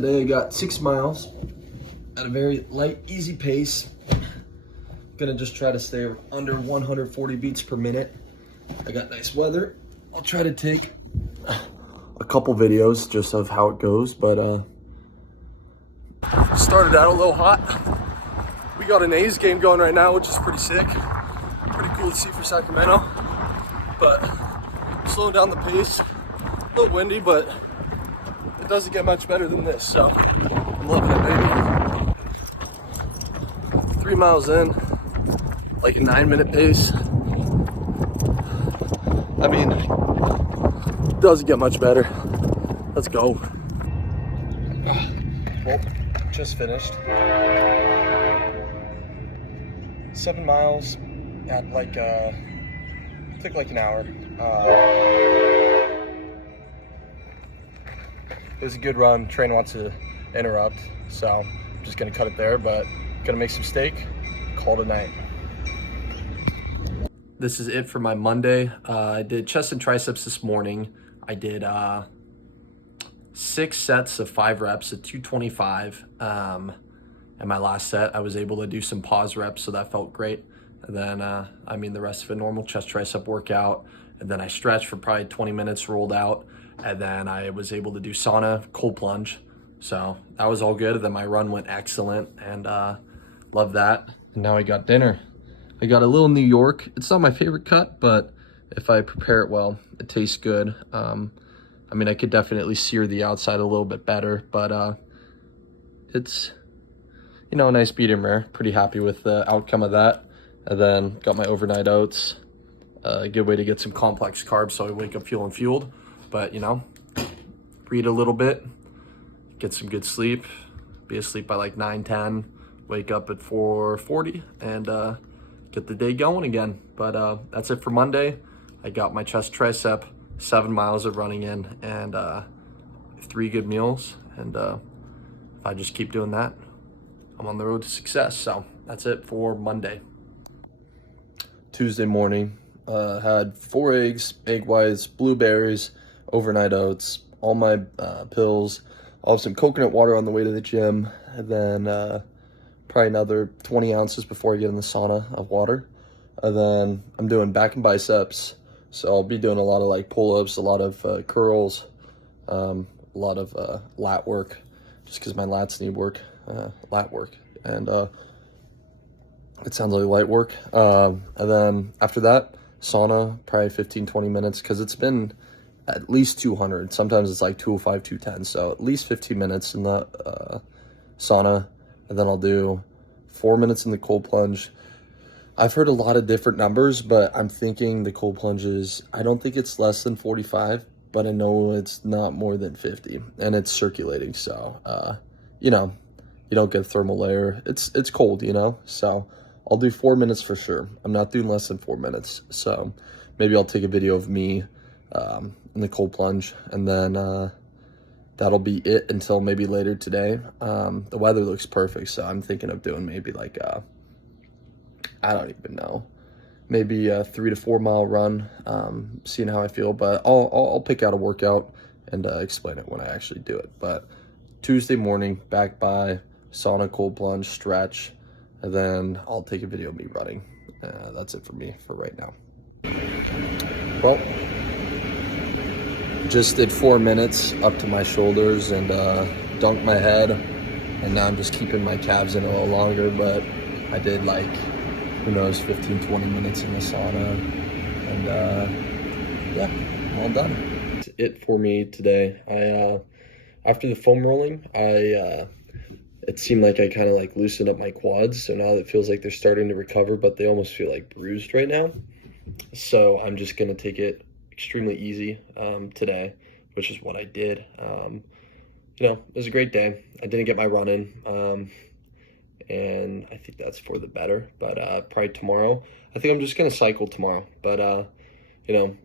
Today I got 6 miles at a very light, easy pace. Gonna just try to stay under 140 beats per minute. I got nice weather. I'll try to take a couple videos just of how it goes, but started out a little hot. We got an A's game going right now, which is pretty sick. Pretty cool to see for Sacramento, but slowing down the pace. A little windy, but it doesn't get much better than this, so I'm loving it, baby. 3 miles in, like a 9-minute pace. I mean, it doesn't get much better. Let's go. Well, just finished. 7 miles at like, took like an hour. It was a good run. Train wants to interrupt, so I'm just gonna cut it there, but gonna make some steak, call it a night. This is it for my Monday. I did chest and triceps this morning. I did 6 sets of 5 reps at 225. And my last set, I was able to do some pause reps, so that felt great. And then, the rest of a normal chest tricep workout. And then I stretched for probably 20 minutes, rolled out. And then I was able to do sauna, cold plunge. So that was all good. And then my run went excellent, and love that. And now I got dinner. I got a little New York. It's not my favorite cut, but if I prepare it well, it tastes good. I could definitely sear the outside a little bit better, but it's, a nice medium rare. Pretty happy with the outcome of that. And then got my overnight oats. A good way to get some complex carbs so I wake up feeling fueled. But, read a little bit, get some good sleep, be asleep by like 9:10, wake up at 4:40, and get the day going again. But that's it for Monday. I got my chest tricep, 7 miles of running in, and 3 good meals. And if I just keep doing that, I'm on the road to success. So that's it for Monday. Tuesday morning, had 4 eggs, egg whites, blueberries, overnight oats, all my pills. I'll have some coconut water on the way to the gym, and then probably another 20 ounces before I get in the sauna of water. And then I'm doing back and biceps, so I'll be doing a lot of like pull-ups, a lot of curls, a lot of lat work, just because my lats need work, lat work, and it sounds like light work. And then after that, sauna, probably 15-20 minutes, because it's been at least 200. Sometimes it's like 205, 210. So at least 15 minutes in the sauna. And then I'll do 4 minutes in the cold plunge. I've heard a lot of different numbers, but I'm thinking the cold plunge is, I don't think it's less than 45, but I know it's not more than 50. And it's circulating. So, you don't get a thermal layer. It's cold, So I'll do 4 minutes for sure. I'm not doing less than 4 minutes. So maybe I'll take a video of me in the cold plunge, and then that'll be it until maybe later today. The weather looks perfect, so I'm thinking of doing maybe like I don't even know, maybe a 3 to 4 mile run, seeing how I feel. But I'll pick out a workout and explain it when I actually do it. But Tuesday morning, back by sauna, cold plunge, stretch, and then I'll take a video of me running. That's it for me for right now. Well, just did 4 minutes up to my shoulders and dunked my head, and now I'm just keeping my calves in a little longer. But I did like, who knows, 15-20 minutes in the sauna, and yeah, I'm all done. That's it for me today. After the foam rolling, it seemed like I kind of like loosened up my quads, so now it feels like they're starting to recover, but they almost feel like bruised right now. So I'm just gonna take it extremely easy today, which is what I did. It was a great day. I didn't get my run in, and I think that's for the better. But probably tomorrow, I think I'm just gonna cycle tomorrow. But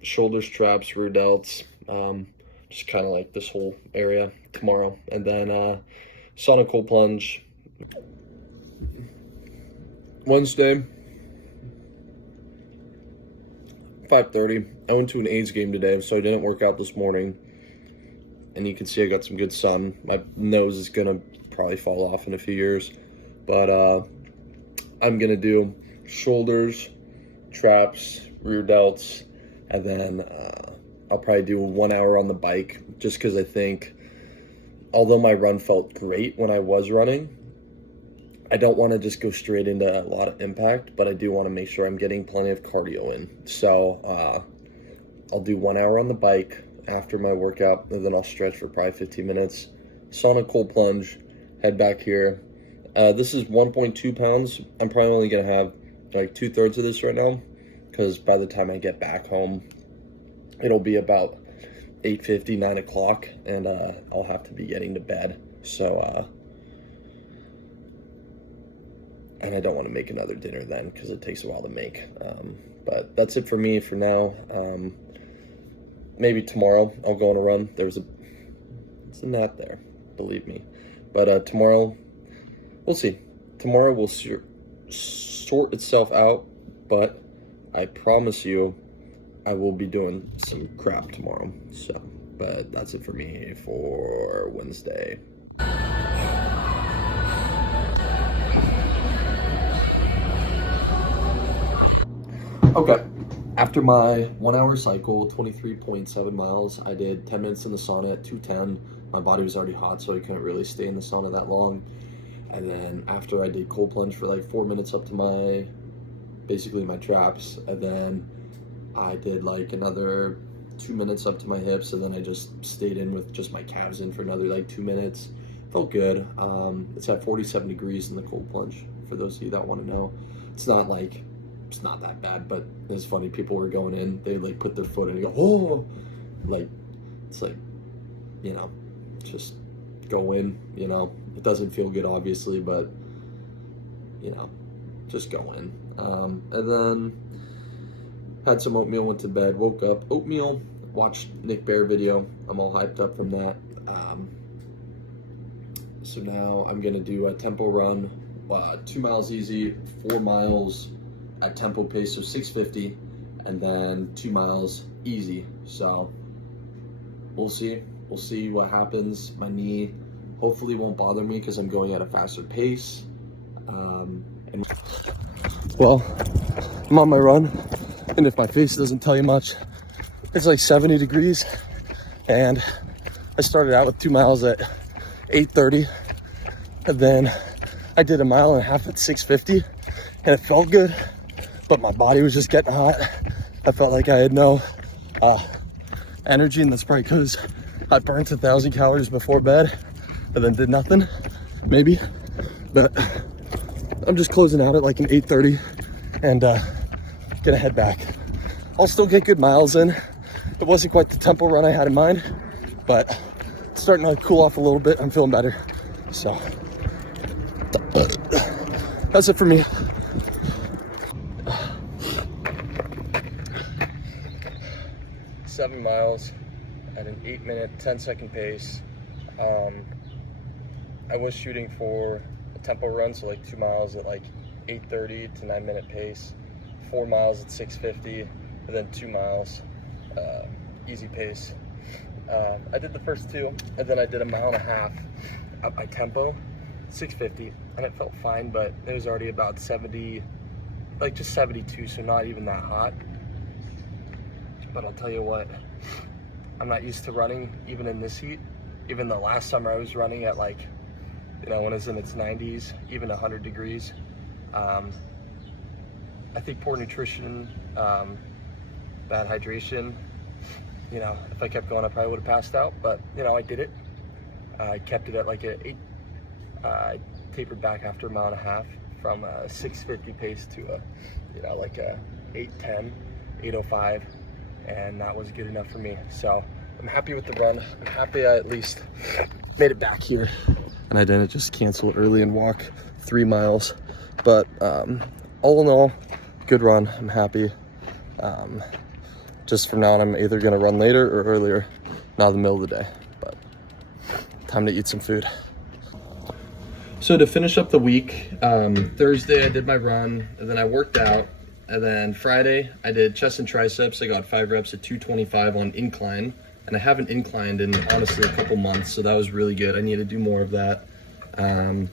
shoulders, traps, rear delts, just kind of like this whole area tomorrow, and then sauna, cold plunge Wednesday. 5:30. I went to an A's game today, so I didn't work out this morning. and you can see I got some good sun. My nose is gonna probably fall off in a few years, but I'm gonna do shoulders, traps, rear delts, and then I'll probably do 1 hour on the bike, just because I think, although my run felt great when I was running, I don't want to just go straight into a lot of impact, but I do want to make sure I'm getting plenty of cardio in. So I'll do 1 hour on the bike after my workout, and then I'll stretch for probably 15 minutes. Sauna cold plunge, head back here. This is 1.2 pounds. I'm probably only going to have like 2/3 of this right now, because by the time I get back home, it'll be about 8:50, 9 o'clock, and I'll have to be getting to bed. So, and I don't want to make another dinner then, because it takes a while to make. But that's it for me for now. Maybe tomorrow I'll go on a run. There's a gnat there, believe me. But tomorrow, we'll see. Tomorrow will sort itself out, but I promise you I will be doing some crap tomorrow. So, but that's it for me for Wednesday. Okay, after my 1 hour cycle, 23.7 miles, I did 10 minutes in the sauna at 210. My body was already hot, so I couldn't really stay in the sauna that long. And then after I did cold plunge for like 4 minutes up to basically my traps, and then I did like another 2 minutes up to my hips, and then I just stayed in with just my calves in for another like 2 minutes. Felt good. It's at 47 degrees in the cold plunge, for those of you that want to know. It's not that bad, but it's funny, people were going in, they like put their foot in and go, oh, like, it's like, you know, just go in, you know. It doesn't feel good, obviously, but, you know, just go in. And then had some oatmeal, went to bed, woke up, oatmeal, watched Nick Bear video. I'm all hyped up from that. So now I'm gonna do a tempo run, 2 miles easy, 4 miles at tempo pace, so 650, and then 2 miles easy. So we'll see what happens. My knee hopefully won't bother me because I'm going at a faster pace. Well, I'm on my run, and if my face doesn't tell you much, it's like 70 degrees, and I started out with 2 miles at 8:30, and then I did 1.5 miles at 6:50, and it felt good, but my body was just getting hot. I felt like I had no energy, and that's probably because I burnt 1,000 calories before bed and then did nothing, maybe. But I'm just closing out at like an 8:30 and gonna head back. I'll still get good miles in. It wasn't quite the tempo run I had in mind, but it's starting to cool off a little bit. I'm feeling better. So that's it for me. Seven miles at an 8-minute, 10-second pace. I was shooting for a tempo run, so like 2 miles at like 8:30 to 9-minute pace, 4 miles at 6:50, and then 2 miles easy pace. I did the first two, and then I did 1.5 miles at my tempo, 6:50, and it felt fine, but it was already about 70, like just 72, so not even that hot. But I'll tell you what, I'm not used to running even in this heat. Even the last summer I was running at like, you know, when it's in its 90s, even 100 degrees. I think poor nutrition, bad hydration, you know, if I kept going I probably would have passed out, but you know, I did it. I kept it at like a 8, I tapered back after 1.5 miles from a 6:50 pace to a, you know, like a 8:10, 8:05. And that was good enough for me. So I'm happy with the run. I'm happy I at least made it back here, and I didn't just cancel early and walk 3 miles. But all in all, good run. I'm happy. Just from now on, I'm either gonna run later or earlier, not in the middle of the day. But time to eat some food. So to finish up the week, Thursday I did my run, and then I worked out. And then Friday, I did chest and triceps. I got 5 reps at 225 on incline. and I haven't inclined in honestly a couple months, so that was really good. I need to do more of that. And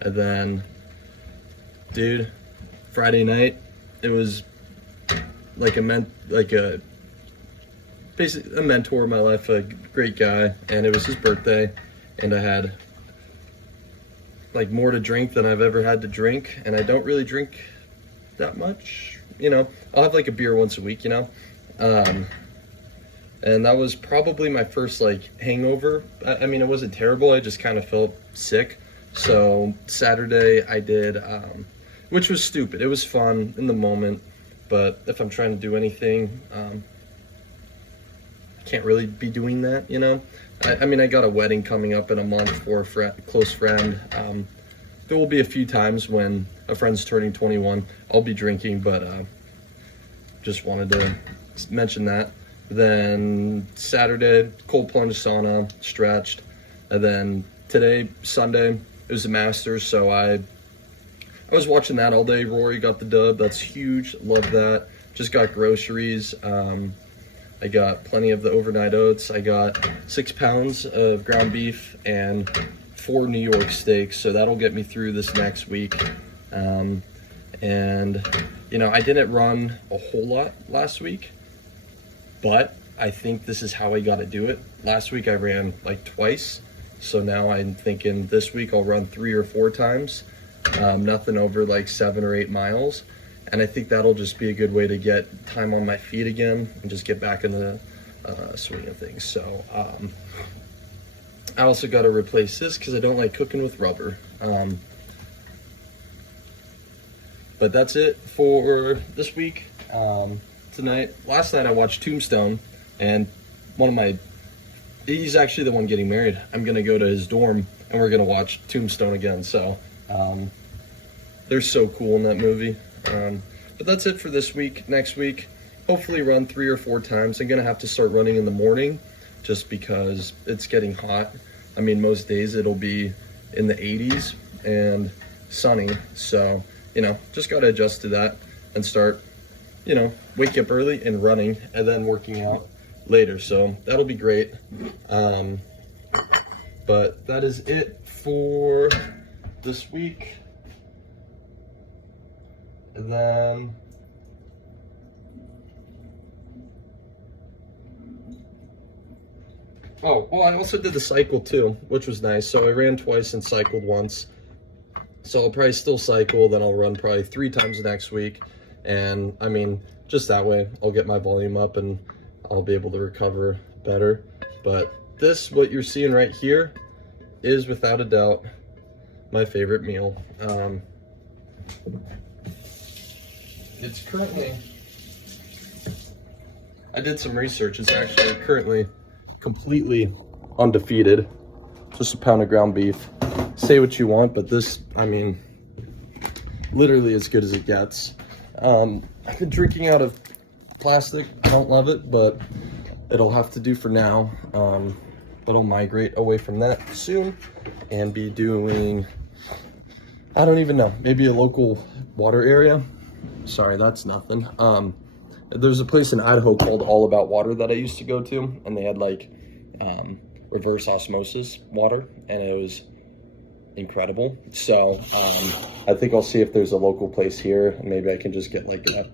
then, dude, Friday night, it was like basically a mentor in my life, a great guy, and it was his birthday, and I had like more to drink than I've ever had to drink, and I don't really drink that much, you know. I'll have like a beer once a week, you know. And that was probably my first like hangover. I mean, it wasn't terrible, I just kind of felt sick. So Saturday I did, which was stupid. It was fun in the moment, but if I'm trying to do anything, I can't really be doing that, you know. I mean, I got a wedding coming up in a month for a close friend. There will be a few times when a friend's turning 21, I'll be drinking, but just wanted to mention that. Then Saturday, cold plunge sauna, stretched. And then today, Sunday, it was the Masters, so I was watching that all day. Rory got the dub, that's huge, love that. Just got groceries. I got plenty of the overnight oats. I got 6 pounds of ground beef and 4 New York steaks, so that'll get me through this next week. And you know, I didn't run a whole lot last week, but I think this is how I got to do it. Last week I ran like twice, so now I'm thinking this week I'll run 3 or 4 times, nothing over like 7 or 8 miles. And I think that'll just be a good way to get time on my feet again and just get back in the swing of things. So I also got to replace this because I don't like cooking with rubber. But that's it for this week. Last night I watched Tombstone, and he's actually the one getting married. I'm gonna go to his dorm and we're gonna watch Tombstone again. So they're so cool in that movie. But that's it for this week. Next week, hopefully run 3 or 4 times. I'm gonna have to start running in the morning just because it's getting hot. I mean, most days it'll be in the 80s and sunny. So, you know, just gotta adjust to that and start, you know, wake up early and running and then working out later. So that'll be great. But that is it for this week. And then oh, well, I also did the cycle too, which was nice. So I ran twice and cycled once. So I'll probably still cycle, then I'll run probably 3 times next week. And I mean, just that way I'll get my volume up and I'll be able to recover better. But this, what you're seeing right here, is without a doubt my favorite meal. It's currently, I did some research, it's actually currently completely undefeated. Just a pound of ground beef. Say what you want, but this, I mean, literally as good as it gets. I've been drinking out of plastic. I don't love it, but it'll have to do for now. But I'll migrate away from that soon and be doing, I don't even know, maybe a local water area. Sorry, that's nothing. There's a place in Idaho called All About Water that I used to go to, and they had like reverse osmosis water, and it was incredible. So I think I'll see if there's a local place here. Maybe I can just get like a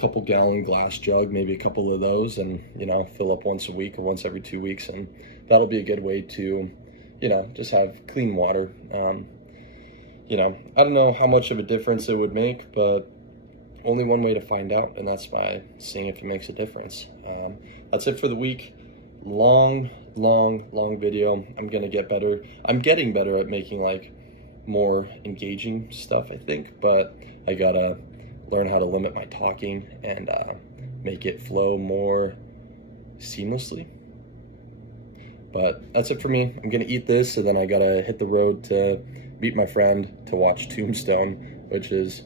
couple gallon glass jug, maybe a couple of those, and you know, fill up once a week or once every 2 weeks, and that'll be a good way to, you know, just have clean water. You know, I don't know how much of a difference it would make, but only one way to find out, and that's by seeing if it makes a difference. That's it for the week. Long video. I'm gonna get better. I'm getting better at making like more engaging stuff, I think, but I gotta learn how to limit my talking and make it flow more seamlessly. But that's it for me. I'm gonna eat this, and then I gotta hit the road to meet my friend to watch Tombstone, which is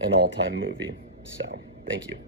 an all-time movie. So thank you.